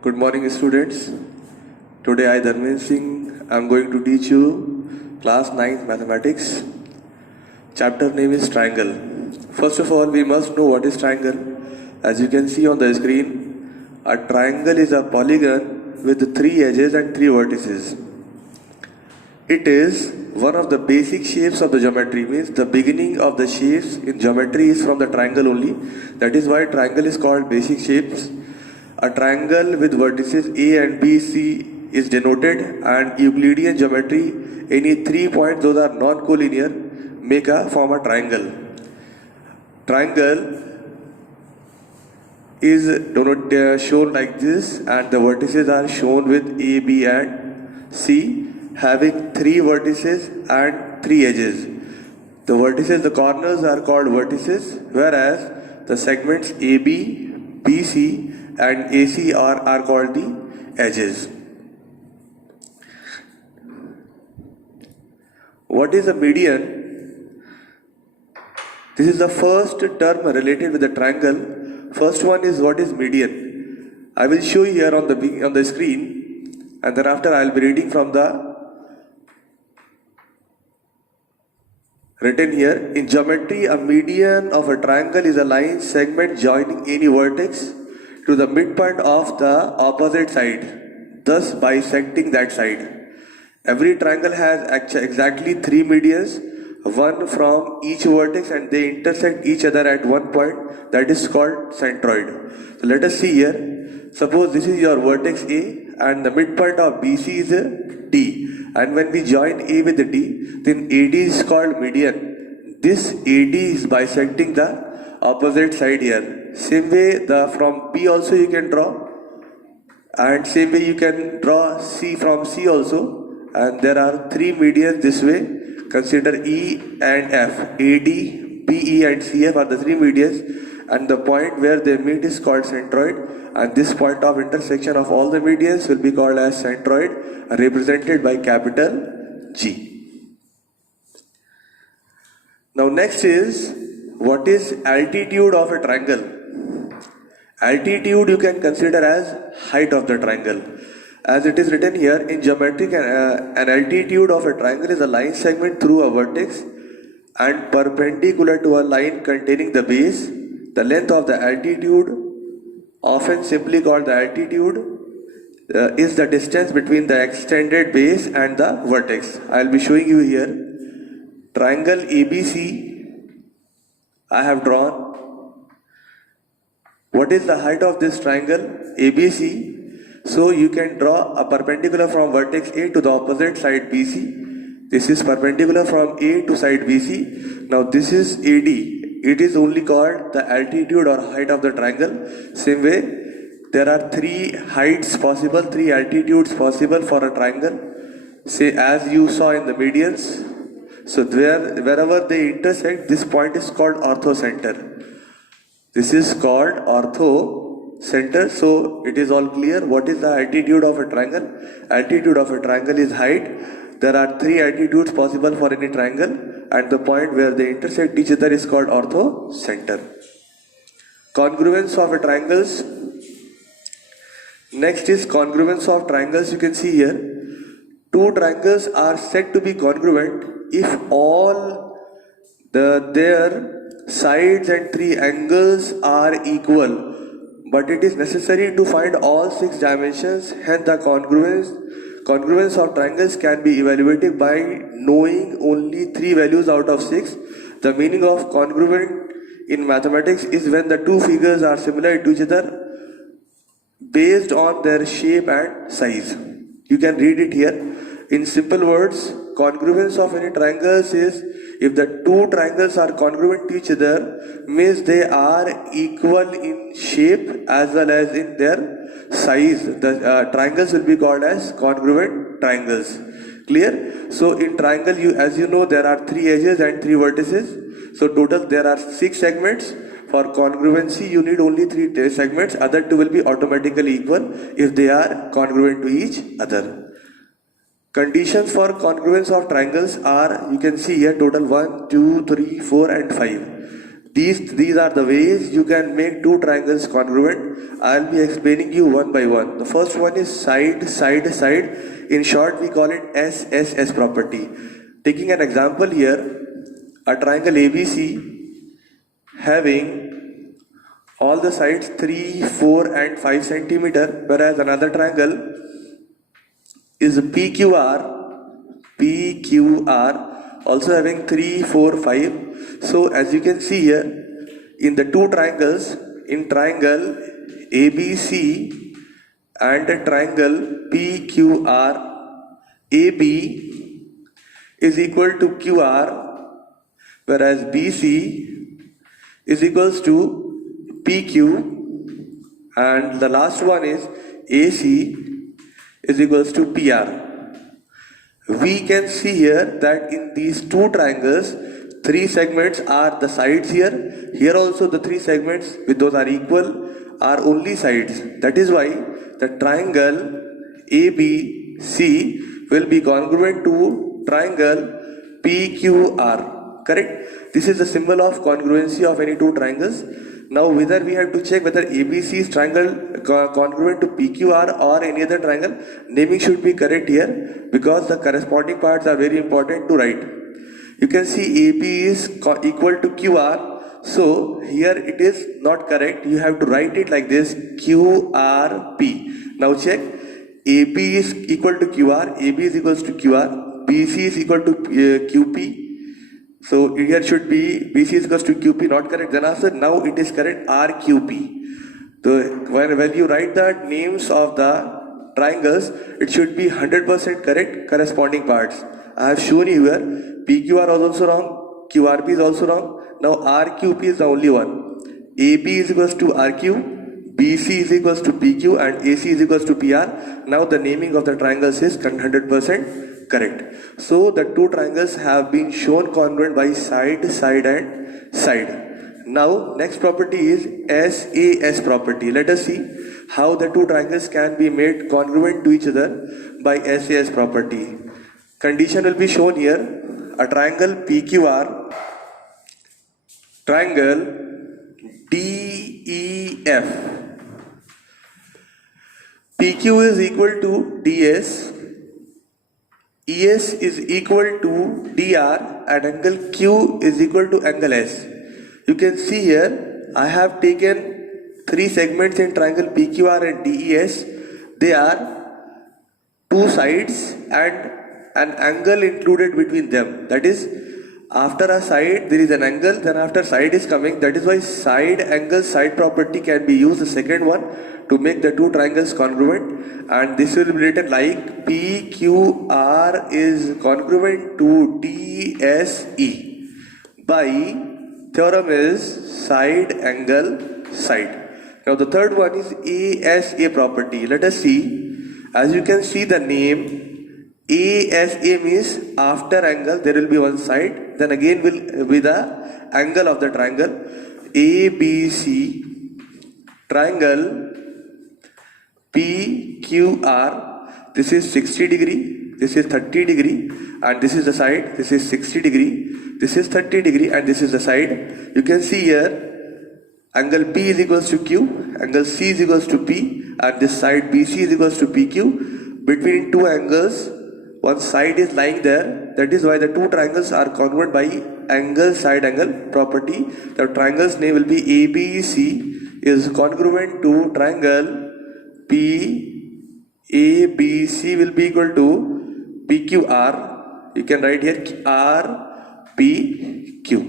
Good morning, students. Today I, Dharmendra Singh, am going to teach you class 9th mathematics. Chapter name is triangle. First of all, we must know what is triangle. As you can see on the screen, a triangle is a polygon with 3 edges and 3 vertices. It is one of the basic shapes of the geometry, means the beginning of the shapes in geometry is from the triangle only. That is why triangle is called basic shapes. A triangle with vertices A and B, C is denoted, and Euclidean geometry, any 3 points, those are non-collinear, form a triangle. Triangle is shown like this, and the vertices are shown with A, B and C, having 3 vertices and 3 edges. The vertices, the corners are called vertices, whereas the segments AB, BC and AC are called the edges. What is a median? This is the first term related with the triangle. First one is what is median. I will show you here on the screen, and thereafter I will be reading from the written here. In geometry, a median of a triangle is a line segment joining any vertex to the midpoint of the opposite side, thus bisecting that side. Every triangle has exactly 3 medians, one from each vertex, and they intersect each other at one point, that is called centroid. So let us see here. Suppose this is your vertex A and the midpoint of BC is D. And when we join A with D, then AD is called median. This AD is bisecting the opposite side here. Same way from B also you can draw, and same way you can draw C from C also, and there are 3 medians this way. Consider E and F. AD, BE and CF are the 3 medians, and the point where they meet is called centroid, and this point of intersection of all the medians will be called as centroid, represented by capital G. Now next is, what is altitude of a triangle? Altitude you can consider as height of the triangle. As it is written here, in geometry, an altitude of a triangle is a line segment through a vertex and perpendicular to a line containing the base. The length of the altitude, often simply called the altitude, is the distance between the extended base and the vertex. I will be showing you here. Triangle ABC I have drawn. What is the height of this triangle ABC? So you can draw a perpendicular from vertex A to the opposite side BC. This is perpendicular from A to side BC. Now this is AD. It is only called the altitude or height of the triangle. Same way, there are 3 heights possible, 3 altitudes possible for a triangle. Say as you saw in the medians. So wherever they intersect, this point is called orthocenter. This is called orthocenter. So it is all clear. What is the altitude of a triangle? Altitude of a triangle is height. There are 3 altitudes possible for any triangle, and the point where they intersect each other is called orthocenter. Congruence of a triangles. Next is congruence of triangles. You can see here, 2 triangles are said to be congruent if all their sides and 3 angles are equal. But it is necessary to find all 6 dimensions, hence the congruence of triangles can be evaluated by knowing only 3 values out of 6. The meaning of congruent in mathematics is when the 2 figures are similar to each other based on their shape and size. You can read it here. In simple words, congruence of any triangles is if the 2 triangles are congruent to each other, means they are equal in shape as well as in their size. The triangles will be called as congruent triangles. Clear? So in triangle, as you know, there are 3 edges and 3 vertices. So total there are 6 segments. For congruency, you need only 3 segments. Other 2 will be automatically equal if they are congruent to each other. Conditions for congruence of triangles are, you can see here, total 1, 2, 3, 4 and 5. These are the ways you can make two triangles congruent. I'll be explaining you one by one. The first one is side, side, side. In short, we call it SSS property. Taking an example here, a triangle ABC having all the sides 3, 4 and 5 centimeter, whereas another triangle is PQR also having 3, 4, 5. So as you can see here, in the two triangles, in triangle ABC and triangle PQR, AB is equal to QR, whereas BC is equals to PQ, and the last one is AC is equals to PR. We can see here that in these two triangles, three segments are the sides here. Here also the three segments with those are equal are only sides. That is why the triangle ABC will be congruent to triangle PQR. Correct? This is the symbol of congruency of any two triangles. Now whether we have to check whether ABC is triangle congruent to PQR or any other triangle, naming should be correct here because the corresponding parts are very important to write. You can see AB is equal to QR, so here it is not correct. You have to write it like this, QRP. Now check, AB is equal to QR, AB is equals to QR, BC is equal to QP. So here should be BC is equals to QP, not correct. Then after now it is correct, RQP. So when you write the names of the triangles, it should be 100% correct corresponding parts. I have shown you here, PQR is also wrong, QRP is also wrong. Now RQP is the only one. AB is equals to RQ, BC is equals to PQ and AC is equals to PR. Now the naming of the triangles is 100% correct. So the two triangles have been shown congruent by side, side and side. Now next property is SAS property. Let us see how the two triangles can be made congruent to each other by SAS property. Condition will be shown here. A triangle PQR, triangle DEF. PQ is equal to DS, ES is equal to DR, and angle Q is equal to angle S. You can see here, I have taken three segments in triangle PQR and DES. They are two sides and an angle included between them. That is, after a side there is an angle, then after side is coming. That is why side angle side property can be used, the second one, to make the two triangles congruent. And this will be written like PQR is congruent to DSE by theorem is side angle side. Now the third one is ASA property. Let us see. As you can see the name, ASA means after angle there will be one side, then again will be the angle of the triangle. ABC triangle PQR, this is 60 degree, this is 30 degree, and this is the side, this is 60 degree, this is 30 degree, and this is the side. You can see here angle P is equals to Q, angle C is equals to P, and this side BC is equals to PQ. Between two angles, one side is lying there. That is why the two triangles are congruent by angle side angle property. The triangle's name will be ABC is congruent to triangle PABC will be equal to PQR. You can write here RPQ.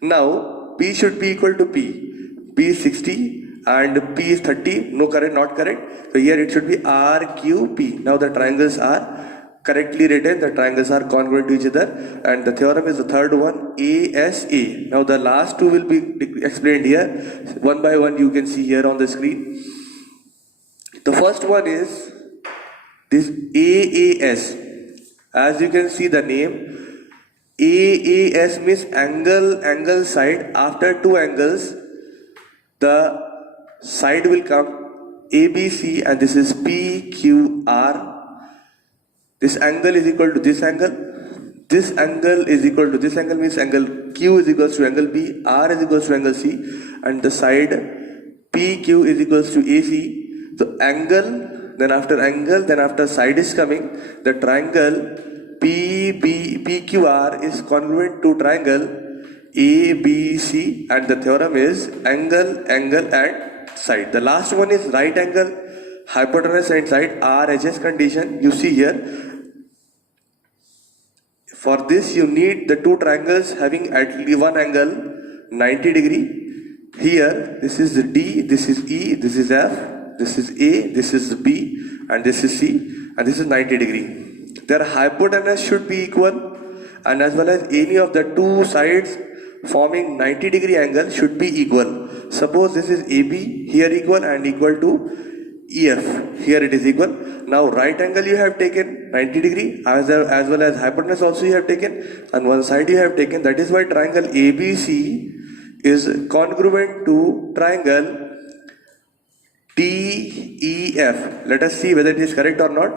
Now P should be equal to P. P is 60 and P is 30. No, correct, not correct. So here it should be RQP. Now the triangles are correctly written, the triangles are congruent to each other, and the theorem is the third one, ASA. Now the last two will be explained here one by one. You can see here on the screen. The first one is this AAS. As you can see the name, AAS means angle side. After two angles the side will come ABC, and this is PQR. This angle is equal to this angle, this angle is equal to, this angle means angle Q is equals to angle B, R is equals to angle C, and the side PQ is equals to AC. So angle, then after side is coming, the triangle PQR is congruent to triangle ABC, and the theorem is angle, and side. The last one is right angle, hypotenuse and side, RHS condition. You see here, for this you need the two triangles having at least one angle 90 degree. Here this is D, this is E, this is F, this is A, this is B, and this is C, and this is 90 degree. Their hypotenuse should be equal, and as well as any of the two sides forming 90 degree angle should be equal. Suppose this is AB, here equal and equal to EF, here it is equal. Now right angle you have taken 90 degree, as well as hypotenuse also you have taken, and one side you have taken. That is why triangle ABC is congruent to triangle DEF. Let us see whether it is correct or not.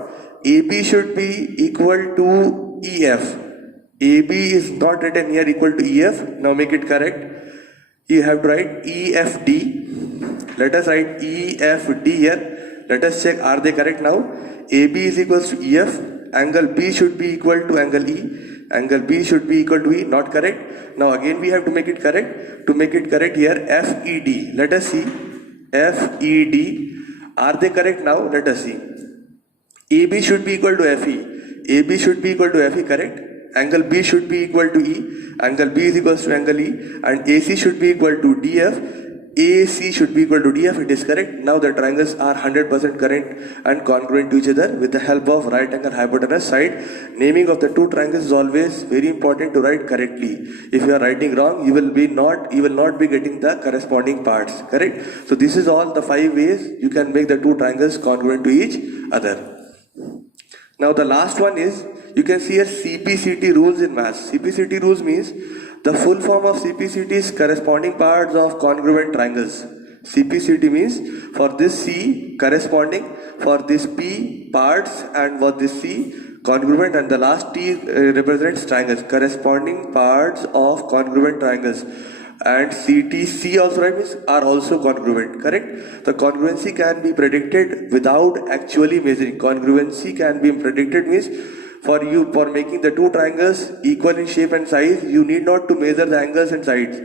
AB should be equal to EF. AB is not written here equal to EF. Now make it correct. You have to write EFD. Let us write EFD here. Let us check, are they correct now? AB is equals to EF. Angle B should be equal to angle E. Angle B should be equal to E. Not correct. Now again we have to make it correct. To make it correct here, FED. Let us see. FED. Are they correct now? Let us see. AB should be equal to FE. AB should be equal to FE, correct? Angle B should be equal to E. Angle B is equals to angle E. And AC should be equal to DF. AC should be equal to DF, it is correct. Now the triangles are 100% correct and congruent to each other with the help of right angle, hypotenuse, side. Naming of the two triangles is always very important to write correctly. If you are writing wrong, you will not be getting the corresponding parts, correct? So this is all the 5 ways you can make the two triangles congruent to each other. Now the last one is, you can see here CPCT rules in maths. CPCT rules means the full form of CPCT is corresponding parts of congruent triangles. CPCT means for this C corresponding, for this P parts, and for this C congruent, and the last T represents triangles, corresponding parts of congruent triangles. And CTC also, right, means are also congruent, correct? The congruency can be predicted without actually measuring. Congruency can be predicted means for making the two triangles equal in shape and size, you need not to measure the angles and sides.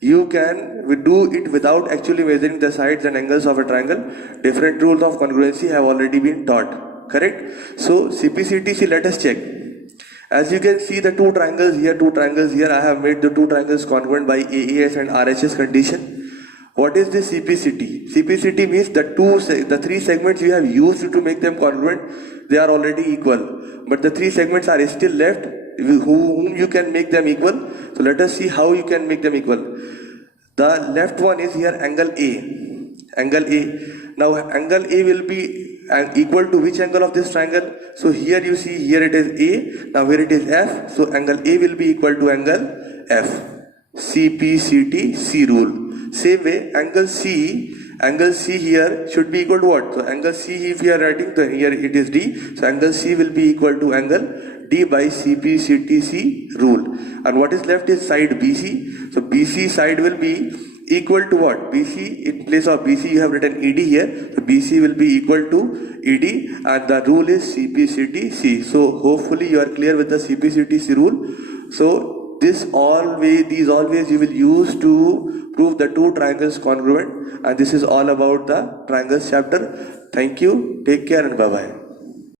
You can do it without actually measuring the sides and angles of a triangle. Different rules of congruency have already been taught, correct? So CPCTC, let us check. As you can see, the two triangles here, I have made the two triangles congruent by AES and RHS condition. What is the CPCT? CPCT means the three segments you have used to make them congruent, they are already equal. But the three segments are still left, whom you can make them equal. So let us see how you can make them equal. The left one is here angle A. Angle A. Now angle A will be equal to which angle of this triangle? So here you see, here it is A, now here it is F. So angle A will be equal to angle F. CPCT C rule. Same way, angle C here should be equal to what? So angle C, if you are writing, so here it is D. So angle C will be equal to angle D by CPCT C rule. And what is left is side BC. So BC side will be equal to what? BC, in place of BC you have written ED here. So BC will be equal to ED, and the rule is CPCT C. So hopefully you are clear with the CPCT C rule. So these always you will use to prove the two triangles congruent, and this is all about the triangles chapter. Thank you, take care, and bye bye.